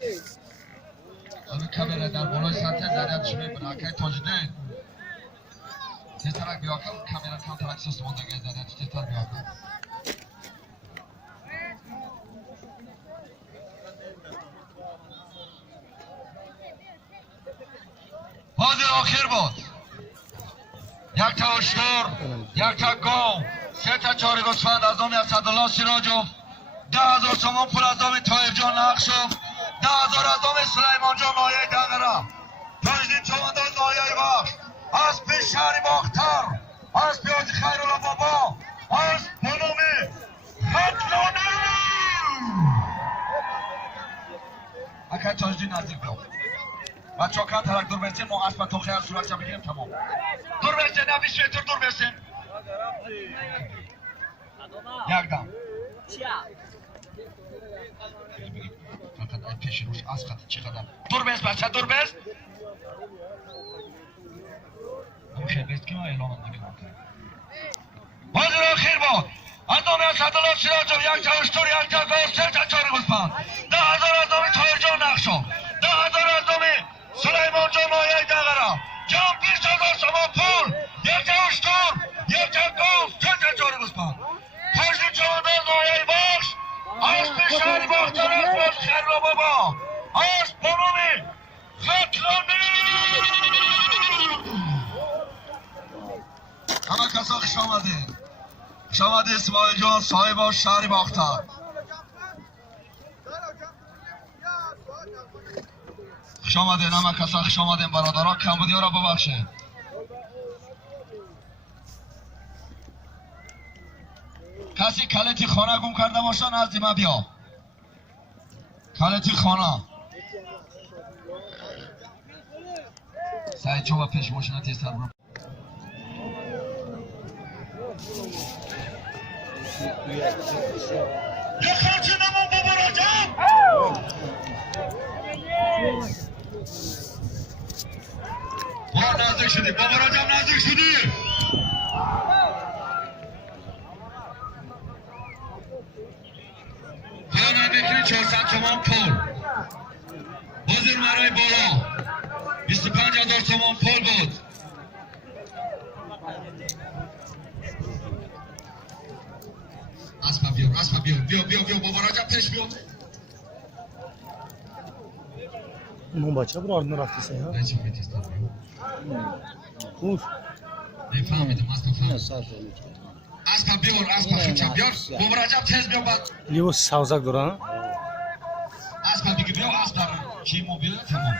حالا کامera در بالای سطح ذریعتش میبره که تاجدین تسترک بیاکم کامera کانترک سستماندگی ذریعتش تستر بیاکم بازی آخر بود یک تا اشتر یک تا گاو سه تا چاری گوسفند از نام اسدالله سیراجوف 10,000 تومان پول از نام طاهر جان نقشوف 10,000 از نام سلیمان جان نایه دغره تاجدین چونداز نایه بخش از پیش شهری باختر از پیاز خیرالله بابا از بنومی خطلانی اکر تاجدین نزدیک بیاد بچه ها کم ترک دور برسیم ما اسب تو خیلی صورت جا بگیریم تمام دور برسیم نه 20 متر دور برسیم یک دم فقط این پیش روش از خط چی قدم دور برس بچه دور برس اون خیلی برس که ما اعلام هم نگه ممکنه بازی رو خیر باد از نام اسدالله سیراجوف یک تا اشتر یک تا گاو سه تا چهار گوسفند 10,000 از نام طاهر جان نقشوف 10,000 از نام سلیمان جان نایه دغره جان 20,000 تومان پول یک تا اشتر یک تا گاو سه تا چهار گوسفند تاجدین چونداز نایه بخش از پیش شهری باختر از پیاز خیرالله بابا از بنومی خطلانی همه کسا خوش آمدین خوش آمدین اسماعیل جان صاحب شهری باختر خوش آمدین همه کسا خوش آمدین برادرها کمبودی ها را ببخشید کسی کلتی خانه گم کرده باشه نزد ما بیا کلتی خانه سعید چوبه پیش ماشینه تیز تر برو یک خرچی نمون بابا راجم بابا نزدیک شدی بابا راجم نزدیک شدی پایانه بکنی 400 تومان پول بازیر مرای بالا 25,000 تومان پول بود اسبا بیا بابا راجب پیش بیا اون بچه برو آردن رفتی سه ها بچه بیتیست خوش نفهمیدم اسبا بیار خیچم بیار بابا راجب تیز بیا بعد لیو سوزک داره اسبا دیگه بیا اسبا چی مو بیا تمام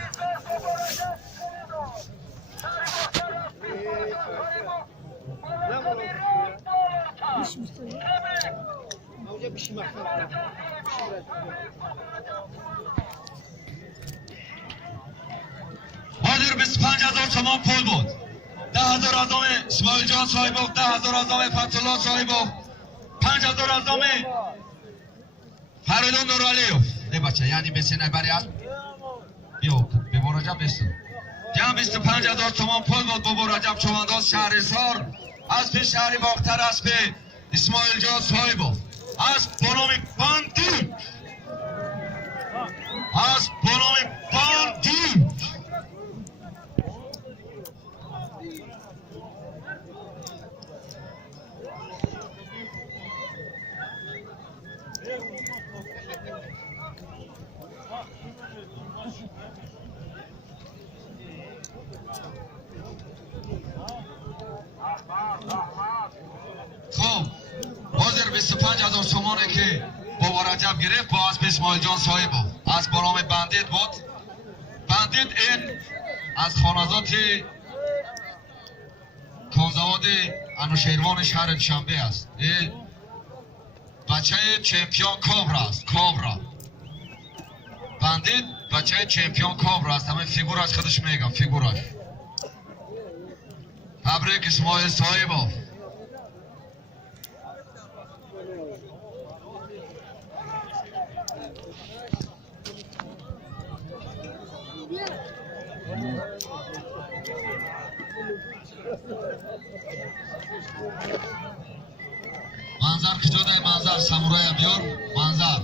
حاضر 25,000 تومان پول بود 10,000 از نام اسماعیل جان صاحبوف 10,000 از نام فتحالله صاحبوف 5,000 از نام فریدون نورالیوف ای بچه یعنی بسینه بری از بیا به براجب بسین جمع 25,000 تومان پول بود با براجب چونداز شهرستار از پیش شهری باختر از به اسماعیل جان صاحبوف از بنومی باندی از بنومی باندی خب حاضر 25,000 تومانه که بابا رجب گرفت با اسب اسماعیل جان صاحب از برام بندید بود بندید این از خانزات کنزواد انوشیروان شهر دوشنبه است این بچه چمپیون کابرا است کابرا بندید بچه چمپیون کابرا است همه فیگوراش خودش میگم فیگوراش تبریک اسماعیل صاحب منظر کجا ده منظر سمورای بیار منظر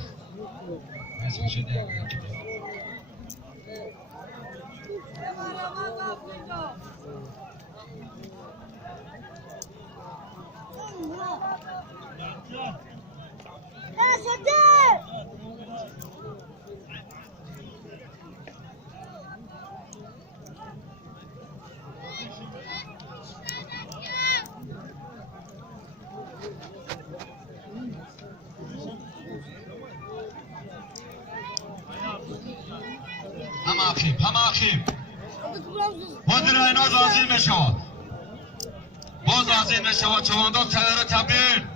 هماخیم بازی را ایناز وزیر می شود باز وزیر می شود چوانداز تیار تبدیل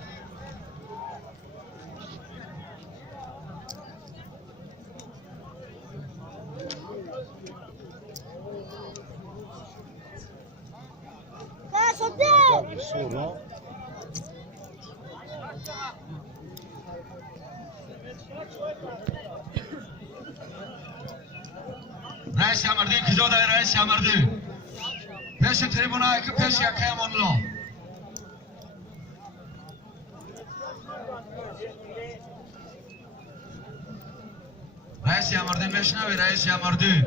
Sonra رئیس شمردی کجا داری رئیس شمردی پیش تریبونه که پیش یکی امانلا رئیس شمردی میشنوی رئیس شمردی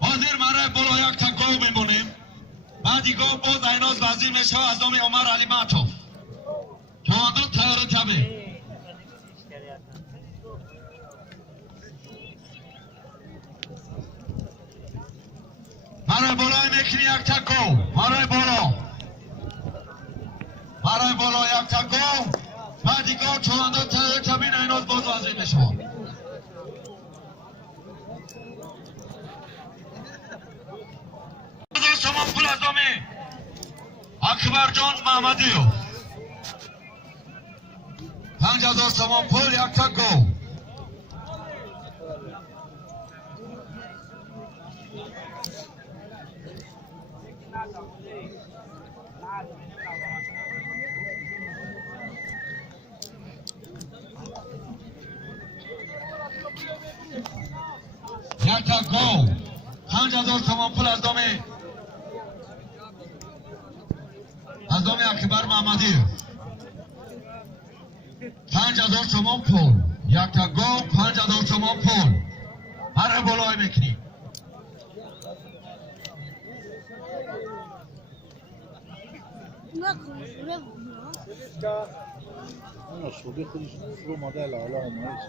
حاضر مرای بالا یک تا گو میمونیم بعدی گو باز ایناز وزیر میشه از نام عمر علی معطوف جواندو تیار تبی مرای بالا میکنی یک تا گو مرای بالا یک تا گو بعدی گو جواندو تیار تبی ایناز باز وزیر میشه تمام پول از دامی اکبر جان محمدیو 5000 تمام پول یک تا گو یک تا گو 5000 تمام پول از دامی اکبر محمدی 5000 تومان پول یک تا گو 5000 تومان پول هر بالای میکنی انا شغلی خودش رو مدل حالا همایش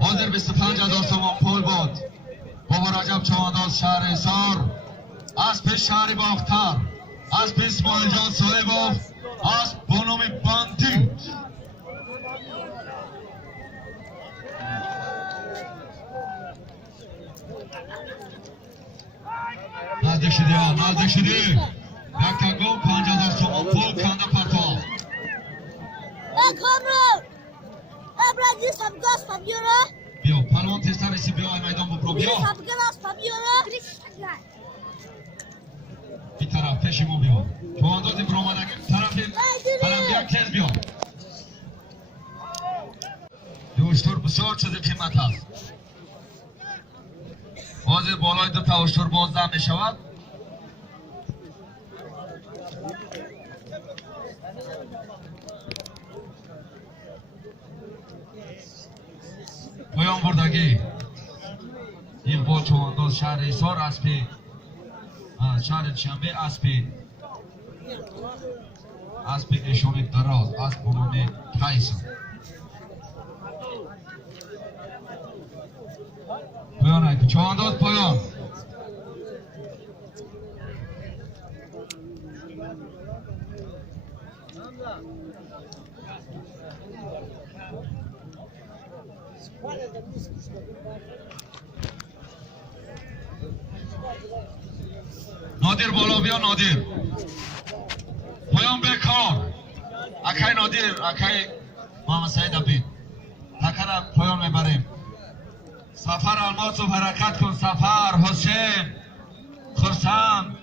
حاضر 25000 تومان پول بود بابا رجب چوانداز شهر حصار از پیش شهری باختر از پیش اسماعیل جان صاحبوف از بانومی باندی نزدیک شدی ها نزدیک شدی یک تا گو 5000 تومان پول کنده پرتا بیا پلوان تیستر ایسی بیا میدان بپرو بیا این طرف پیش ما بیا تو اندازی برو آمدن طرف برم بیا کز بیا دوشتور بسیار چیزی قیمت هست حاضر بالای دو توشتور بازده می شود پایان بردگی این بال چوانداز شهر حصار اسپی شهر شنبه اسپی اشون دراز اسب بنام تایسون پایان های چوانداز پایان نادر بالا بیا نادر پایان بکار اکای نادر اکای محمد سعید عبید تکر پایان میبریم سفر الماس و حرکت کن سفر حسین خرسند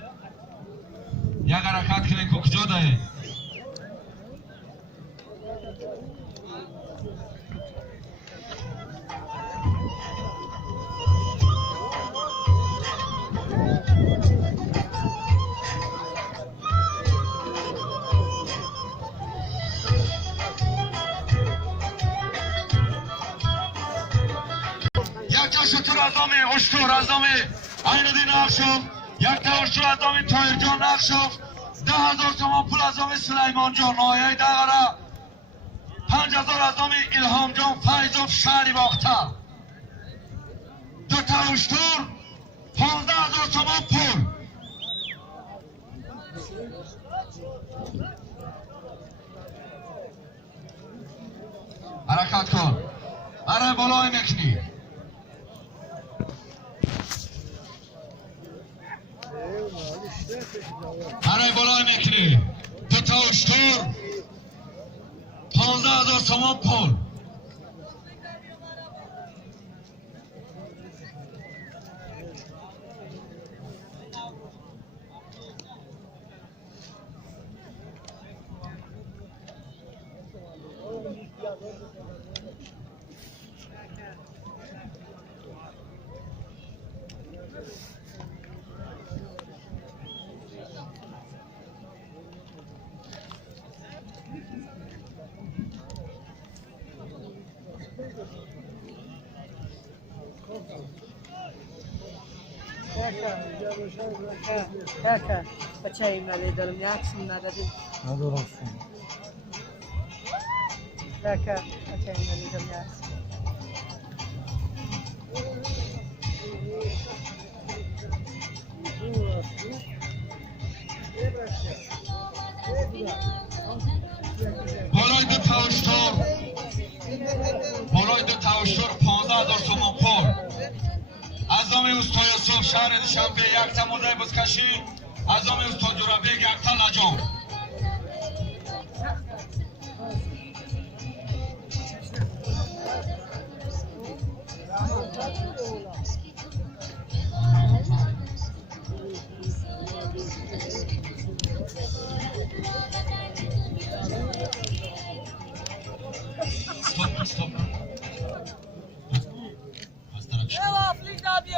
یک حرکت کنید که کجا دهید. شطور از نام اشتور از نام عین‌الدین نقشوف، یک تا اشتور از نام طاهر جان نقشوف، 10,000 تومان پول از نام سلیمان جان نایه دغره، 5,000 از نام الهام جان فیضوف شهری باختر، 2 تا اشتور 15,000 تومان پول. حرکت کن برای بالای میکنی. برای بالای میکنی 2 تا اشتور 15,000 تومان پول. Kaka, bacayım nereye edelim, yaksın nerede? Ne doğru olsun. Kaka, bacayım nereye edelim, yaksın. بالای 2 تا اشتور 15,000 تومان پول. از نام استاد یوسف شهر دوشنبه 1 تا موزه بزکشی، از نام استاد جورابیگ 1 تا لجام.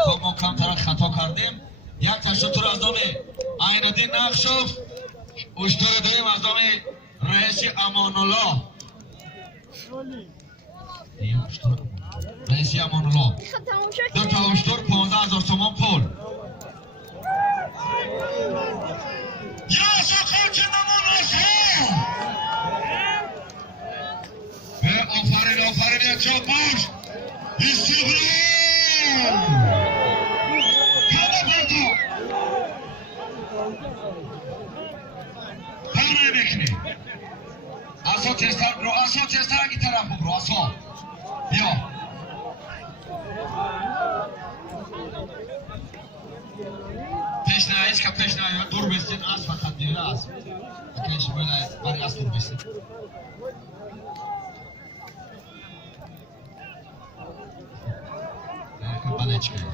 خب ما کم طرف خطا کردیم. 1 تا شطور از نام عین‌الدین نقشوف، اشتور دویم از نام رئیس امان الله. رئیس امان الله 2 تا اشتور 15,000 تومان پول. یا سخاک نمونسو آفرین یک جا باش استقلال Aso tester bro, aso tester hangi tarafı bro, aso. Yo. Peşine, hiç ka peşine ya, dur besin, az fakat diyor, az. Bakın şimdi böyle, bari az dur besin. Bana çıkıyor.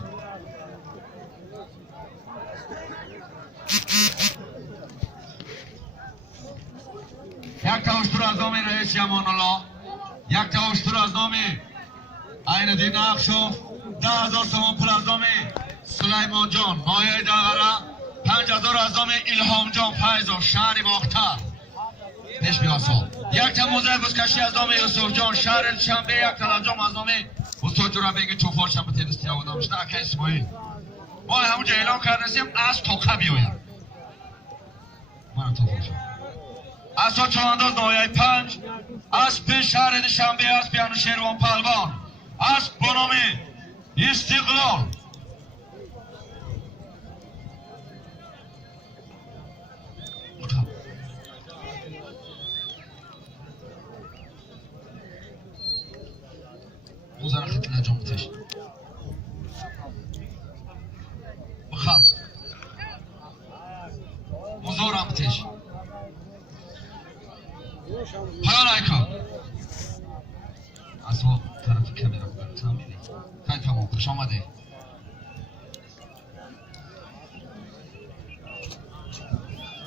یک تا اشتور از نام رئیس امان الله، 1 تا اشتور از نام عین‌الدین نقشوف، 10,000 تومان پول از نام سلیمان جان نایه دغره، 5,000 از نام الهام جان فیضوف شهری باختر. پیش بیاسا 1 تا موزه بزکشی از نام یوسف جان شهر دوشنبه، 1 تا لجام از نام استاد جورابیگ چوفار شنبه تبستی آمده میشه. اکه اسمایی ما همونجا اعلام کردیم از توقع بیایم. من توفار شد اسا چوانداز نایه 5 اسب شهر دوشنبه، اسب انوشیروان پهلوان، اسب با نام استقلال. موزه خیلی لجام بتش بخواب موزه رو هم بتش پایان ایکا از طرف کمیرا تمام خیلی تمام خوش آمده.